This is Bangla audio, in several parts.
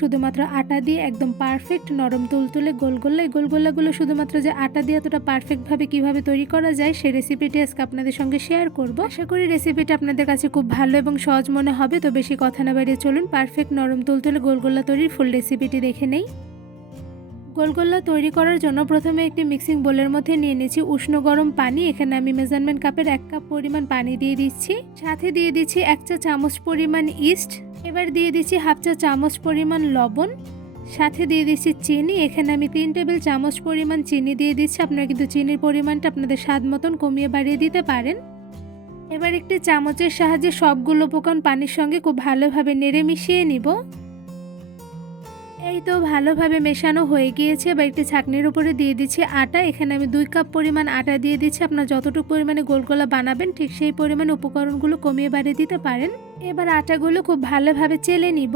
শুধুমাত্র আটা দিয়ে একদম পারফেক্ট নরম তুলতুলে গোলগোল্লা। এই গোলগোল্লাগুলো শুধুমাত্র যে আটা দিয়ে এতটা পারফেক্টভাবে কিভাবে তৈরি করা যায় সেই রেসিপিটি আজকে আপনাদের সঙ্গে শেয়ার করব। আশা করি রেসিপিটা আপনাদের কাছে খুব ভালো এবং সহজ মনে হবে। তো বেশি কথা না বাড়িয়ে চলুন পারফেক্ট নরম তুলতুলে গোলগোল্লা তৈরির ফুল রেসিপিটি দেখে নেই। গোলগোল্লা তৈরি করার জন্য প্রথমে একটি মিক্সিং বোলের মধ্যে নিয়ে নিয়েছি উষ্ণ গরম পানি। এখানে আমি মেজারমেন্ট কাপের 1 কাপ পরিমাণ পানি দিয়ে দিচ্ছি। সাথে দিয়ে দিচ্ছি 1 চা চামচ পরিমাণ ইস্ট। এবার দিয়ে দিচ্ছি 1/2 চা চামচ পরিমাণ লবণ। সাথে দিয়ে দিচ্ছি চিনি। এখানে আমি 3 টেবিল চামচ পরিমাণ চিনি দিয়ে দিচ্ছি। আপনারা কিন্তু চিনির পরিমাণটা আপনাদের স্বাদ মতন কমিয়ে বাড়িয়ে দিতে পারেন। এবার একটি চামচের সাহায্যে সবগুলো উপকরণ পানির সঙ্গে খুব ভালোভাবে নেড়ে মিশিয়ে নিব। এই তো ভালোভাবে মেশানো হয়ে গিয়েছে। এবার একটি ছাঁকনির উপরে দিয়ে দিচ্ছি আটা। এখানে আমি 2 কাপ পরিমাণ আটা দিয়ে দিচ্ছি। আপনারা যতটুকু পরিমাণে গোলগোলা বানাবেন ঠিক সেই পরিমাণে উপকরণগুলো কমিয়ে বাড়িয়ে দিতে পারেন। এবার আটাগুলো খুব ভালোভাবে চেলে নিব।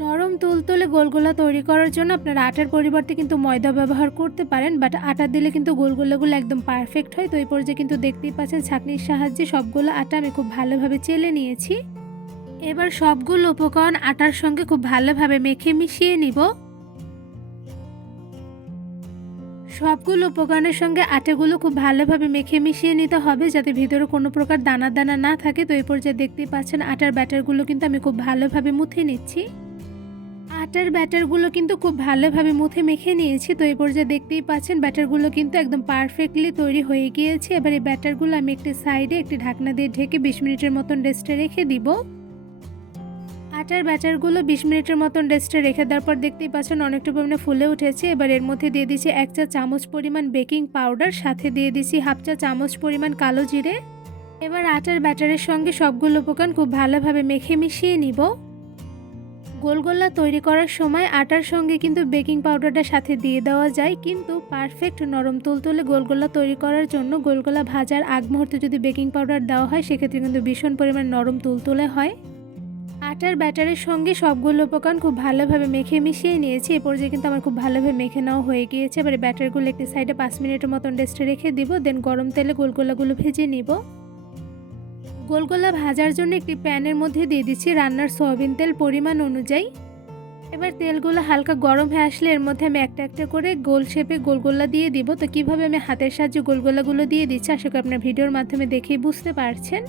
নরম তুলতুলে গোলগোলা তৈরি করার জন্য আপনারা আটার পরিবর্তে কিন্তু ময়দা ব্যবহার করতে পারেন, বাট আটা দিলে কিন্তু গোলগোলাগুলো একদম পারফেক্ট হয়। তো এই পর্যায়ে কিন্তু দেখতেই পাচ্ছেন ছাঁকনির সাহায্যে সবগুলো আটা আমি খুব ভালোভাবে চেলে নিয়েছি। এবার সবগুলো উপকরণ আটার সঙ্গে খুব ভালোভাবে মেখে মিশিয়ে নিব। সবগুলো উপকরণের সঙ্গে আটাগুলো খুব ভালোভাবে মেখে মিশিয়ে নিতে হবে যাতে ভিতরে কোনো প্রকার দানা দানা না থাকে। তো এই পর্যায়ে দেখতেই পাচ্ছেন আটার ব্যাটারগুলো কিন্তু আমি খুব ভালোভাবে মুথে নিচ্ছি। আটার ব্যাটারগুলো কিন্তু খুব ভালোভাবে মুথে মেখে নিয়েছি। তো এই পর্যায়ে দেখতেই পাচ্ছেন ব্যাটারগুলো কিন্তু একদম পারফেক্টলি তৈরি হয়ে গিয়েছে। এবার এই ব্যাটারগুলো আমি একটি সাইডে একটি ঢাকনা দিয়ে ঢেকে 20 মিনিটের মতন রেস্টে রেখে দিব। আটার ব্যাটারগুলো 20 মিনিটের মতন রেস্টে রেখে দেওয়ার পর দেখতেই পাচ্ছেন অনেকটা পরিমাণে ফুলে উঠেছে। এবার এর মধ্যে দিয়ে দিচ্ছি 1 চা চামচ পরিমাণ বেকিং পাউডার। সাথে দিয়ে দিচ্ছি 1/2 চা চামচ পরিমাণ কালো জিরে। এবার আটার ব্যাটারের সঙ্গে সবগুলো উপকরণ খুব ভালোভাবে মেখে মিশিয়ে নিব। গোলগোল্লা তৈরি করার সময় আটার সঙ্গে কিন্তু বেকিং পাউডারটা সাথে দিয়ে দেওয়া যায়, কিন্তু পারফেক্ট নরম তুলতুলে গোলগোল্লা তৈরি করার জন্য গোলগোল্লা ভাজার আগ মুহূর্তে যদি বেকিং পাউডার দেওয়া হয় সেক্ষেত্রে কিন্তু ভীষণ পরিমাণ নরম তুলতুলে হয়। আটার ব্যাটারের সঙ্গে সবগুলো উপকরণ খুব ভালোভাবে মেখে মিশিয়ে নিয়েছি। এ পর্যায়ে কিন্তু আমার খুব ভালোভাবে মেখে নেওয়া হয়ে গিয়েছে। এবারে ব্যাটারগুলো একটি সাইডে 5 মিনিটের মতন রেস্টে রেখে দিব। দেন গরম তেলে গোলগোল্লাগুলো ভেজে নিব। গোলগোল্লা ভাজার জন্য একটি প্যানের মধ্যে দিয়ে দিচ্ছি রান্নার সয়াবিন তেল পরিমাণ অনুযায়ী। এবার তেলগুলো হালকা গরম হয়ে আসলে এর মধ্যে আমি একটা একটা করে গোল শেপে গোলগোল্লা দিয়ে দিব। তো কিভাবে আমি হাতের সাহায্যে গোলগোল্লাগুলো দিয়ে দিচ্ছি আশা করি আপনার ভিডিওর মাধ্যমে দেখেই বুঝতে পারছেন।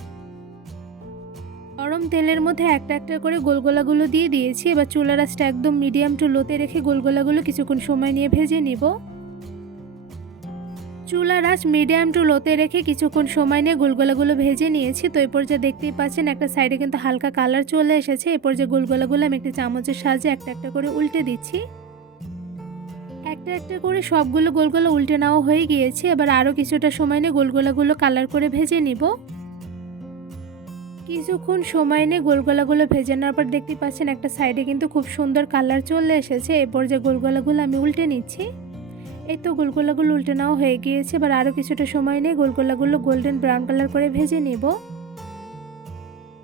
গরম তেলের মধ্যে একটা একটা করে গোলগোলাগুলো দিয়ে দিয়েছি। এবার চুলার আঁচটা একদম মিডিয়াম টু লোতে রেখে গোলগোলাগুলো কিছুক্ষণ সময় নিয়ে ভেজে নিব। চুলার আঁচ মিডিয়াম টু লোতে রেখে কিছুক্ষণ সময় নিয়ে গোলগোলাগুলো ভেজে নিয়েছি। তো এই পর্যায়ে দেখতেই পাচ্ছেন একটা সাইডে কিন্তু হালকা কালার চলে এসেছে। এই পর্যায়ে গোলগোলাগুলো আমি একটি চামচের সাহায্যে একটা একটা করে উল্টে দিচ্ছি। একটা একটা করে সবগুলো গোলগোলা উল্টে নেওয়া হয়ে গিয়েছে। এবার আরও কিছুটা সময় নিয়ে গোলগোলাগুলো কালার করে ভেজে নিব। কিছুক্ষণ সময় নিয়ে গোলগোলাগুলো ভেজে নেওয়ার পর দেখতেই পাচ্ছেন একটা সাইডে কিন্তু খুব সুন্দর কালার চলে এসেছে। এরপর যে গোলগোলাগুলো আমি উল্টে নিচ্ছি। এই তো গোলগোলাগুলো উল্টে নেওয়া হয়ে গিয়েছে। এবার আরও কিছুটা সময় নিয়ে গোলগোলাগুলো গোল্ডেন ব্রাউন কালার করে ভেজে নেব।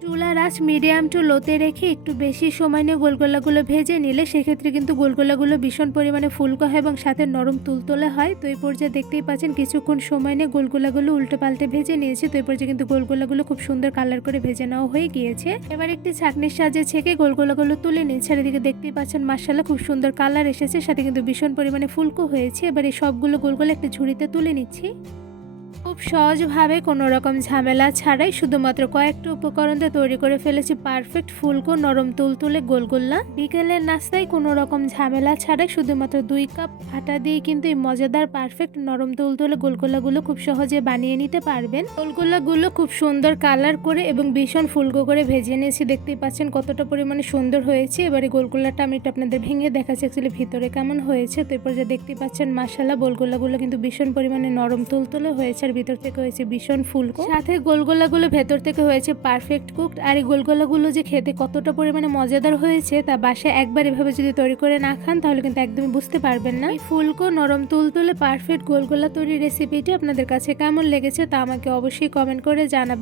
চুলার আঁচ মিডিয়াম টু লোতে রেখে একটু বেশি সময় নিয়ে গোলগোলাগুলো ভেজে নিলে সেক্ষেত্রে কিন্তু গোলগোলাগুলো ভীষণ পরিমাণে ফুলকো হয় এবং সাথে নরম তুলতুলে হয়। তো এই পর্যায়ে দেখতেই পাচ্ছেন কিছুক্ষণ সময় নিয়ে গোলগোলাগুলো উল্টে পাল্টে ভেজে নিয়েছি। তো এই পর্যায়ে কিন্তু গোলগোলাগুলো খুব সুন্দর কালার করে ভেজে নেওয়া হয়ে গিয়েছে। এবার একটি ছাঁকনির সাহায্যে ছেঁকে গোলগোলাগুলো তুলে নিচ্ছে। আর এদিকে দেখতেই পাচ্ছেন মাশাআল্লাহ খুব সুন্দর কালার এসেছে, সাথে কিন্তু ভীষণ পরিমাণে ফুলকো হয়েছে। এবার এই সবগুলো গোলগোলা একটা ঝুড়িতে তুলে নিচ্ছি। খুব সহজভাবে কোনো রকম ঝামেলা ছাড়াই শুধুমাত্র কয়েকটা উপকরণ দিয়ে তৈরি করে ফেলেছি পারফেক্ট ফুলকো নরম তুলতুলে গোলগোল্লা। বিকেলের নাস্তায় কোনো রকম ঝামেলা ছাড়াই শুধুমাত্র 2 কাপ আটা দিয়ে কিন্তু এই মজাদার পারফেক্ট নরম তুলতুলে গোলগোল্লাগুলো খুব সহজে বানিয়ে নিতে পারবেন। গোলগোল্লাগুলো খুব সুন্দর কালার করে এবং ভীষণ ফুলকো করে ভেজে নিয়েছি। দেখতেই পাচ্ছেন কতটা পরিমাণে সুন্দর হয়েছে। এবারে গোলগোল্লাটা আমি একটু আপনাদের ভেঙে দেখাচ্ছি অ্যাকচুয়ালি ভিতরে কেমন হয়েছে। তো এরপর যে দেখতেই পাচ্ছেন মাশাআল্লাহ গোলগোল্লাগুলো কিন্তু ভীষণ পরিমাণে নরম তুলতুলে হয়েছে, ভিতর থেকে হয়েছে ভীষণ ফুলকো, সাথে গোলগোলাগুলো ভেতর থেকে হয়েছে পারফেক্ট কুকড। আর এই গোলগোলাগুলো যে খেতে কতটা পরিমাণে মজাদার হয়েছে তা বাসায় একবার এভাবে যদি তৈরি করে না খান তাহলে কিন্তু একদমই বুঝতে পারবেন না। এই ফুলকো নরম তুলতুলে পারফেক্ট গোলগোলা তৈরির রেসিপিটি আপনাদের কাছে কেমন লেগেছে তা আমাকে অবশ্যই কমেন্ট করে জানাবেন।